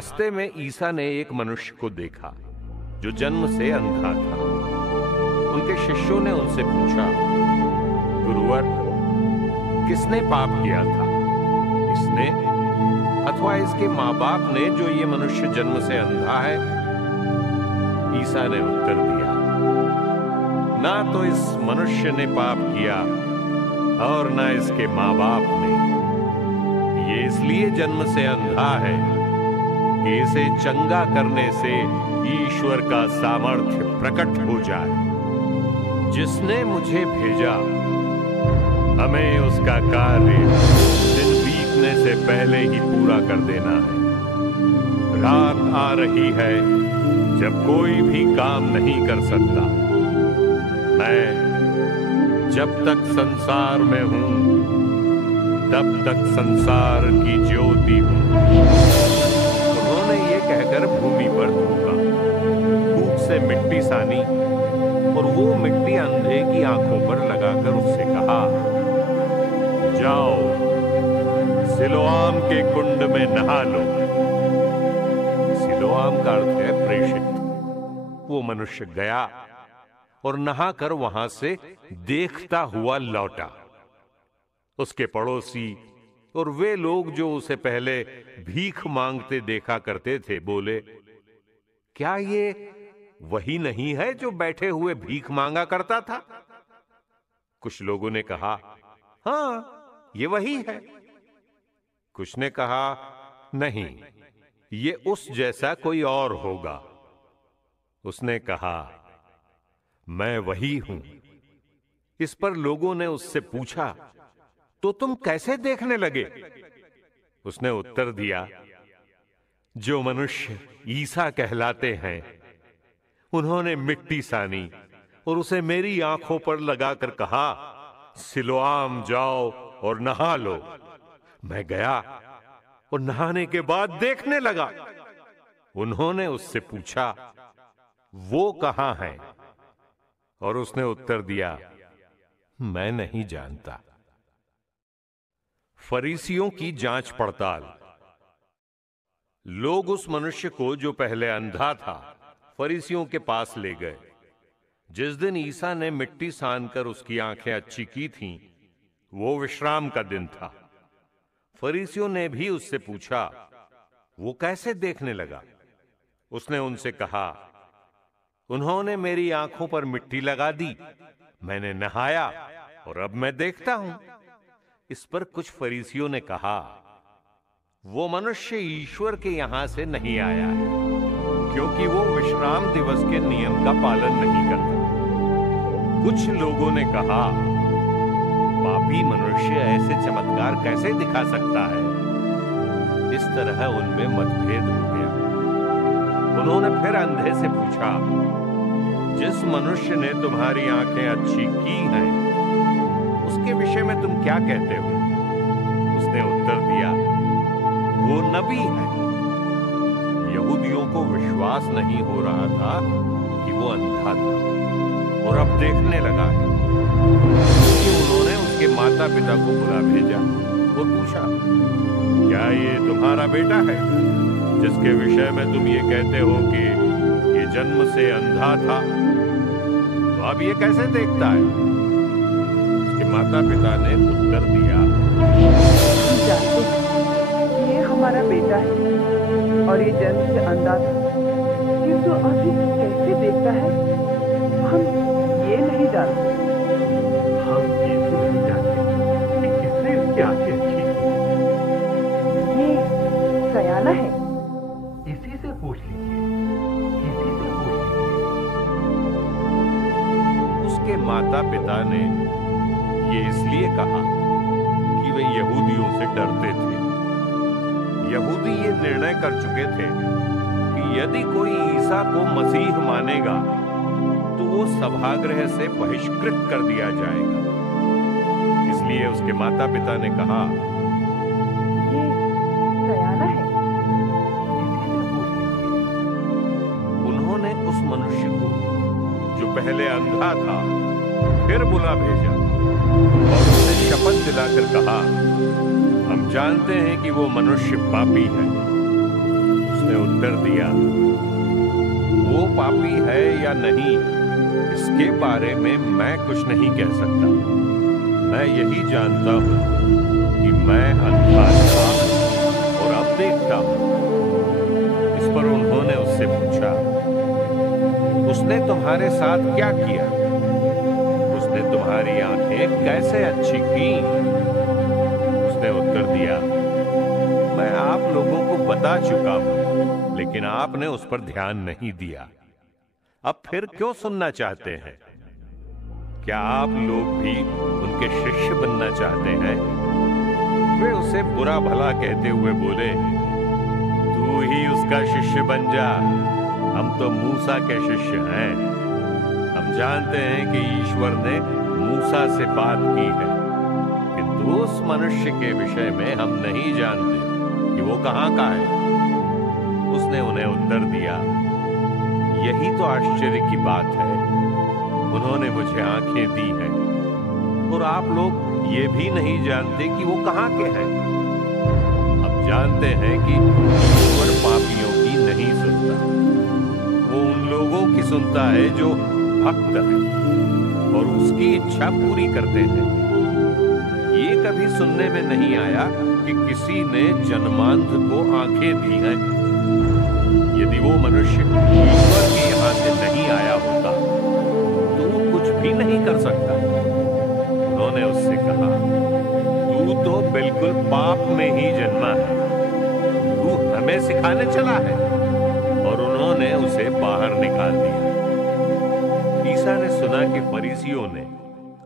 रास्ते में ईसा ने एक मनुष्य को देखा जो जन्म से अंधा था। उनके शिष्यों ने उनसे पूछा, गुरुवर, किसने पाप किया था, इसने अथवा इसके माँ बाप ने, जो ये मनुष्य जन्म से अंधा है? ईसा ने उत्तर दिया, ना तो इस मनुष्य ने पाप किया और ना इसके माँ बाप ने। ये इसलिए जन्म से अंधा है कि इसे चंगा करने से ईश्वर का सामर्थ्य प्रकट हो जाए। जिसने मुझे भेजा, हमें उसका कार्य दिन बीतने से पहले ही पूरा कर देना है। रात आ रही है जब कोई भी काम नहीं कर सकता। मैं जब तक संसार में हूं, तब तक संसार की ज्योति हूं। उन्होंने ये कहकर भूमि पर थूका, फूंक से मिट्टी सानी और वो मिट्टी अंधे की आंखों पर लगाकर उससे कहा, जाओ सिलोआम के कुंड में नहा लो। सिलोआम का अर्थ है प्रेषित। वो मनुष्य गया और नहाकर वहां से देखता हुआ लौटा। उसके पड़ोसी और वे लोग जो उसे पहले भीख मांगते देखा करते थे बोले, क्या ये वही नहीं है जो बैठे हुए भीख मांगा करता था? कुछ लोगों ने कहा, हां, ये वही है। कुछ ने कहा, नहीं, ये उस जैसा कोई और होगा। उसने कहा, मैं वही हूं। इस पर लोगों ने उससे पूछा, तो तुम कैसे देखने लगे? उसने उत्तर दिया, जो मनुष्य ईसा कहलाते हैं, उन्होंने मिट्टी सानी और उसे मेरी आंखों पर लगाकर कहा, सिलोआम जाओ और नहा लो। मैं गया और नहाने के बाद देखने लगा। उन्होंने उससे पूछा, वो कहां है? और उसने उत्तर दिया, मैं नहीं जानता। फरीसियों की जांच पड़ताल। लोग उस मनुष्य को जो पहले अंधा था फरीसियों के पास ले गए। जिस दिन ईसा ने मिट्टी सानकर उसकी आंखें अच्छी की थीं, वो विश्राम का दिन था। फरीसियों ने भी उससे पूछा, वो कैसे देखने लगा? उसने उनसे कहा, उन्होंने मेरी आंखों पर मिट्टी लगा दी, मैंने नहाया और अब मैं देखता हूं। इस पर कुछ फरीसियों ने कहा, वो मनुष्य ईश्वर के यहां से नहीं आया है, क्योंकि वो विश्राम दिवस के नियम का पालन नहीं करता। कुछ लोगों ने कहा, पापी मनुष्य ऐसे चमत्कार कैसे दिखा सकता है? इस तरह उनमें मतभेद हो गया। उन्होंने फिर अंधे से पूछा, जिस मनुष्य ने तुम्हारी आंखें अच्छी की हैं, उसके विषय में तुम क्या कहते हो? उसने उत्तर दिया, वो नबी है। यहूदियों को विश्वास नहीं हो रहा था कि वो अंधा था और अब देखने लगा है। क्योंकि उन्होंने उसके माता पिता को बुला भेजा और पूछा, क्या ये तुम्हारा बेटा है जिसके विषय में तुम ये कहते हो कि ये जन्म से अंधा था? तो अब ये कैसे देखता है? उसके माता पिता ने उत्तर दिया, हम जानते हैं कि ये हमारा बेटा है और ये जन्म से अंधा था, किंतु अभी कैसे देखता है हम ये नहीं जानते। हम ये तो नहीं जानते कि किसने इसकी आंखें अच्छी की। ये सयाना है। इसी से पूछ लीजिए, इसी से पूछ लीजिए। उसके माता पिता ने ये इसलिए कहा कि वे यहूदियों से डरते थे। यहूदी ये निर्णय कर चुके थे कि यदि कोई ईसा को मसीह मानेगा तो वो सभागृह से बहिष्कृत कर दिया जाएगा। इसलिए उसके माता पिता ने कहा, ये सयाना है। इसी से पूछ लीजिए। उन्होंने उस मनुष्य को जो पहले अंधा था फिर बुला भेजा और उसे शपथ दिलाकर कहा, हम जानते हैं कि वो मनुष्य पापी है। उसने उत्तर दिया, वो पापी है या नहीं, इसके बारे में मैं कुछ नहीं कह सकता। मैं यही जानता हूं कि मैं अंधा था और अब देखता हूं। इस पर उन्होंने उससे पूछा, उसने तुम्हारे साथ क्या किया? उसने तुम्हारी आंखें कैसे अच्छी की? उसने उत्तर दिया, मैं आप लोगों को बता चुका हूं, लेकिन आपने उस पर ध्यान नहीं दिया। अब फिर क्यों सुनना चाहते हैं? क्या आप लोग भी उनके शिष्य बनना चाहते हैं? वे उसे बुरा भला कहते हुए बोले, तू ही उसका शिष्य बन जा, हम तो मूसा के शिष्य हैं। हम जानते हैं कि ईश्वर ने मूसा से बात की है, किंतु उस मनुष्य के विषय में हम नहीं जानते कि वो कहां का है। उसने उन्हें उत्तर दिया, यही तो आश्चर्य की बात है, उन्होंने मुझे आंखें दी हैं और आप लोग ये भी नहीं जानते कि वो कहां के हैं। अब जानते हैं कि ईश्वर पापियों की नहीं सुनता, वो उन लोगों की सुनता है जो भक्त हैं और उसकी इच्छा पूरी करते हैं। ये कभी सुनने में नहीं आया कि किसी ने जन्मांध को आंखें दी हैं। यदि वो मनुष्य ईश्वर के यहां से नहीं आया होता तो वो कुछ भी नहीं कर सकता। उन्होंने उससे कहा, तू तो बिल्कुल पाप में ही जन्मा है, तू हमें सिखाने चला है। और उन्होंने उसे बाहर निकाल दिया। ईसा ने सुना कि फरीसियों ने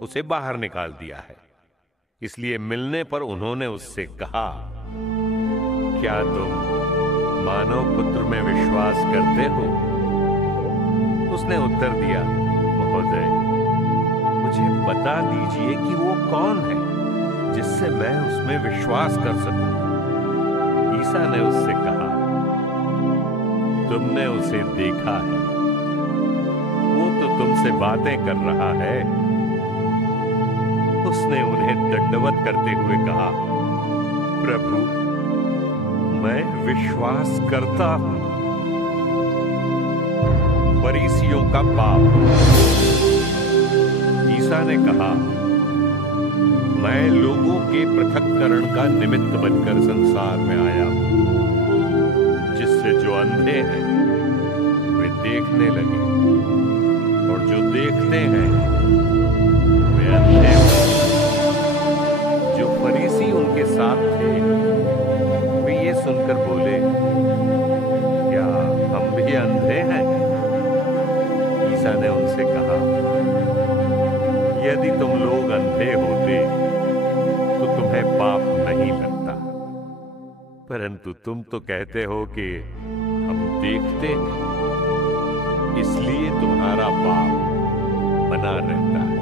उसे बाहर निकाल दिया है, इसलिए मिलने पर उन्होंने उससे कहा, क्या तुम मानव पुत्र में विश्वास करते हो? उसने उत्तर दिया, महोदय, मुझे बता दीजिए कि वो कौन है जिससे मैं उसमें विश्वास कर सकूं। ईसा ने उससे कहा, तुमने उसे देखा है, वो तो तुमसे बातें कर रहा है। उसने उन्हें दंडवत करते हुए कहा, प्रभु, मैं विश्वास करता हूं। फरीसियों का पाप। ईसा ने कहा, मैं लोगों के पृथक्करण का निमित्त बनकर संसार में आया हूं, जिससे जो अंधे हैं वे देखने लगे और जो देखते हैं वे अंधे हो। जो फरीसी उनके साथ थे वे ये सुनकर बोले, क्या हम भी अंधे हैं? ईसा ने उनसे कहा, यदि तुम लोग अंधे होते तो तुम्हें पाप नहीं लगता, परंतु तुम तो कहते हो कि हम देखते हैं, इसलिए तुम्हारा पाप बना रहता है।